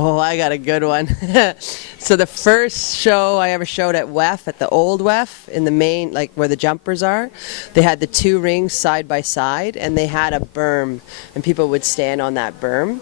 Oh, I got a good one. So the first show I ever showed at WEF, at the old WEF, in the main, like where the jumpers are, they had the two rings side by side, and they had a berm, and people would stand on that berm.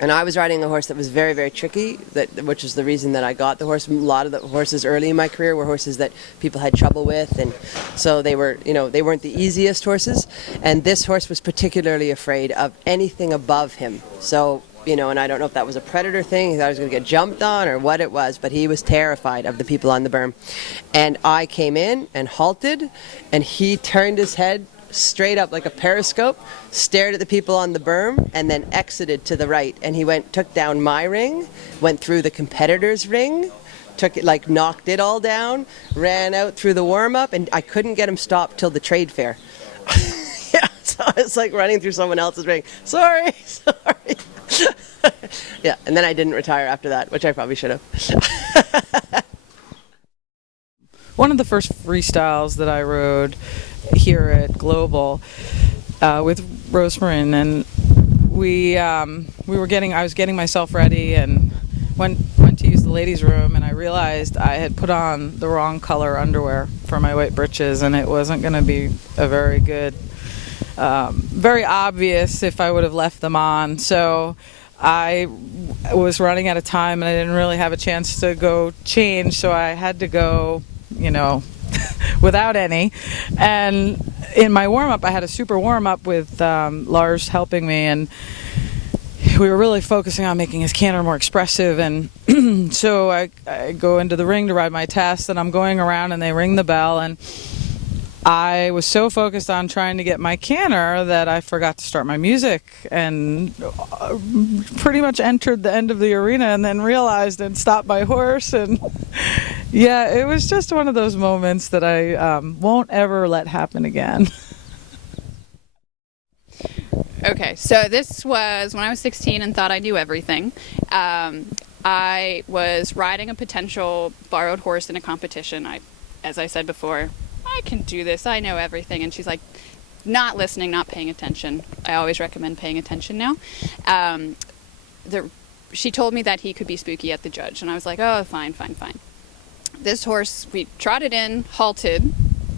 And I was riding a horse that was very, very tricky, which is the reason that I got the horse. A lot of the horses early in my career were horses that people had trouble with, and so they were, they weren't the easiest horses. And this horse was particularly afraid of anything above him. So, and I don't know if that was a predator thing, he thought he was going to get jumped on or what it was, but he was terrified of the people on the berm. And I came in and halted, and he turned his head straight up like a periscope, stared at the people on the berm, and then exited to the right. And he took down my ring, went through the competitor's ring, took it, like knocked it all down, ran out through the warm-up, and I couldn't get him stopped till the trade fair. Yeah, so I was like running through someone else's ring. Sorry. Yeah, and then I didn't retire after that, which I probably should have. One of the first freestyles that I rode here at Global with Rosemarin, and I was getting myself ready and went to use the ladies' room, and I realized I had put on the wrong color underwear for my white breeches, and it wasn't going to be a very good, very obvious if I would have left them on. So I was running out of time, and I didn't really have a chance to go change, so I had to go, without any. And in my warm-up, I had a super warm-up with Lars helping me, and we were really focusing on making his canter more expressive. And so I go into the ring to ride my test, and I'm going around, and they ring the bell, and I was so focused on trying to get my canter that I forgot to start my music, and pretty much entered the end of the arena and then realized and stopped my horse. And yeah, it was just one of those moments that I won't ever let happen again. Okay, so this was when I was 16 and thought I knew everything. I was riding a potential borrowed horse in a competition. As I said before, I can do this, I know everything. And she's like, not listening, not paying attention. I always recommend paying attention now. She told me that he could be spooky at the judge, and I was like, oh, fine. This horse, we trotted in, halted.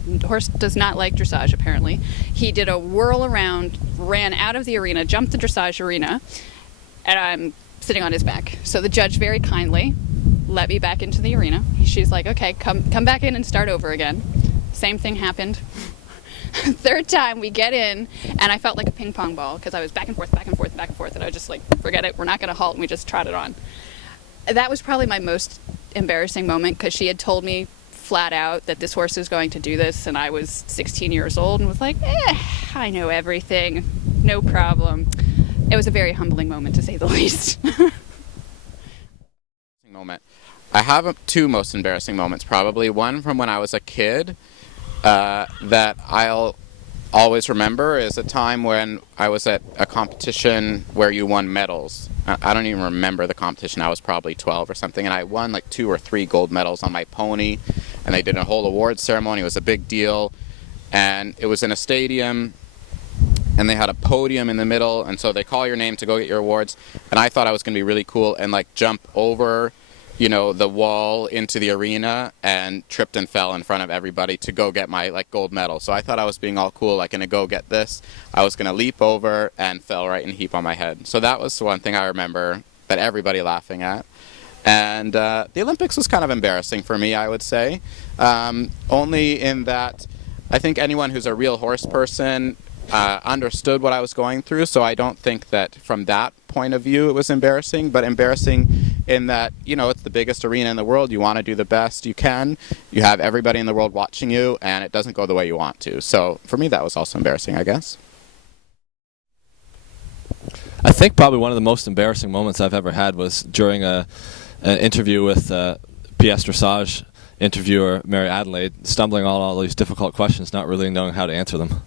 The horse does not like dressage, apparently. He did a whirl around, ran out of the arena, jumped the dressage arena, and I'm sitting on his back. So the judge very kindly let me back into the arena. She's like, okay, come back in and start over again. Same thing happened. Third time we get in, and I felt like a ping pong ball because I was back and forth, and I was just like, forget it, we're not going to halt, and we just trotted on. That was probably my most embarrassing moment, because she had told me flat out that this horse is going to do this, and I was 16 years old and was like, I know everything, no problem. It was a very humbling moment, to say the least. Moment. I have two most embarrassing moments, probably. One from when I was a kid that I'll always remember is a time when I was at a competition where you won medals. I don't even remember the competition. I was probably 12 or something, and I won like 2 or 3 gold medals on my pony, and they did a whole awards ceremony. It was a big deal, and it was in a stadium, and they had a podium in the middle, and so they call your name to go get your awards, and I thought I was going to be really cool and like jump over the wall into the arena, and tripped and fell in front of everybody to go get my gold medal. So I thought I was being all cool, gonna go get this. I was gonna leap over and fell right in a heap on my head. So that was the one thing I remember that everybody laughing at. And the Olympics was kind of embarrassing for me, I would say. Only in that I think anyone who's a real horse person understood what I was going through, so I don't think that from that point of view it was embarrassing, but embarrassing in that, it's the biggest arena in the world. You want to do the best you can. You have everybody in the world watching you, and it doesn't go the way you want to. So for me, that was also embarrassing, I guess. I think probably one of the most embarrassing moments I've ever had was during an interview with PS Dressage interviewer Mary Adelaide, stumbling on all these difficult questions, not really knowing how to answer them.